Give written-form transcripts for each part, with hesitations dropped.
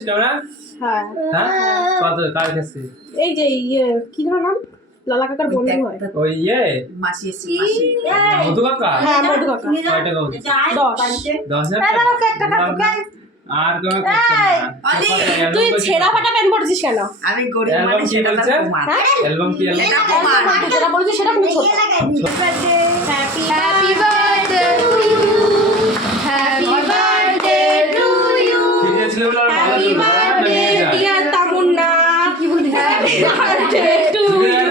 Camera হ্যাঁ হ্যাঁ কত কার কাছে এই যে কি ধর নাম লালা কাকার বন্ধু হয় ওই মাসি এসে মাসি মধু কাকা হ্যাঁ মধু কাকা কয় টাকা হচ্ছে 10 10,000 টাকা আর কোন তুই ছেঁড়া ফাটা প্যান্ট পরেছিস কেন? আমি গরিব মানে সেটা তার প্রমাণ অ্যালবাম কি এটা প্রমাণ যেটা বলেছিস সেটা কিন্তু ছোট Happy birthday to you. Happy birthday to you. ঠিক ছিল বলে আর ভালো হ্যাপি ছিল birthday dear Tamunna happy birthday to হ্যাঁ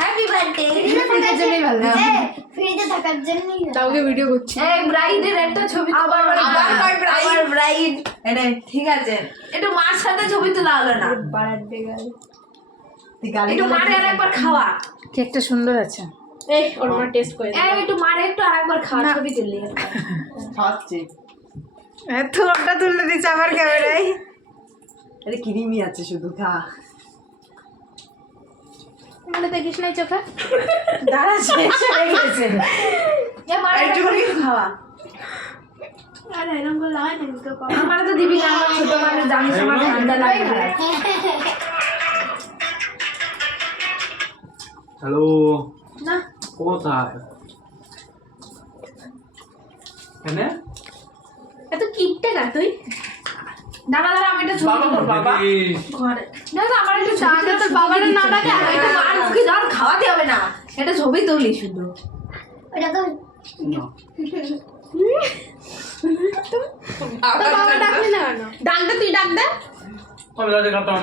Happy birthday. ফ্রিজের জন্যই ভালো। ফ্রিজে থাকার জন্যই কাউকে ভিডিও করছি। এই ব্রাইডের একটা ছবি আবার ব্রাইড এটা ঠিক আছে একটু মার সাথে ছবি তোলা হলো না। বার্থডে গার্ল একটু মারে আরেকবার খাওয়া। কেকটা সুন্দর আছে। এই ওর মা টেস্ট করে এই একটু মারে একটু আরেকবার খাওয়া ছবি তুললি। খাচ্ছে এত ওটা তুলে দিচ্ছে আমার ক্যামেরায়। আরে কিরিমি আছে শুধু খা মানে দেখিস নাই চোখে? দাঁড়া শেষ হয়ে গেছে। এ মারে একটু করে খাওয়া আরে এরকম করে লাগাই না তো আমার তো দিবি না আমার ছোট মানুষ জানিস আমার ঠান্ডা লাগে। হ্যালো না কোথায় এনে এত কিপটে না তুই দাঁড়া দাঁড়া আমি একটা ছবি তুলবো বাবা ঘরে না না আমার একটু চাঁদা তোর বাবার না ডাকে আমি তো মার মুখে ধর খাওয়াতে হবে না এটা ছবি তুলি শুধু ওটা তো বাবা ডাকলি না কেন? ডাক দে তুই ডাক দে আমি দাদা খাতাম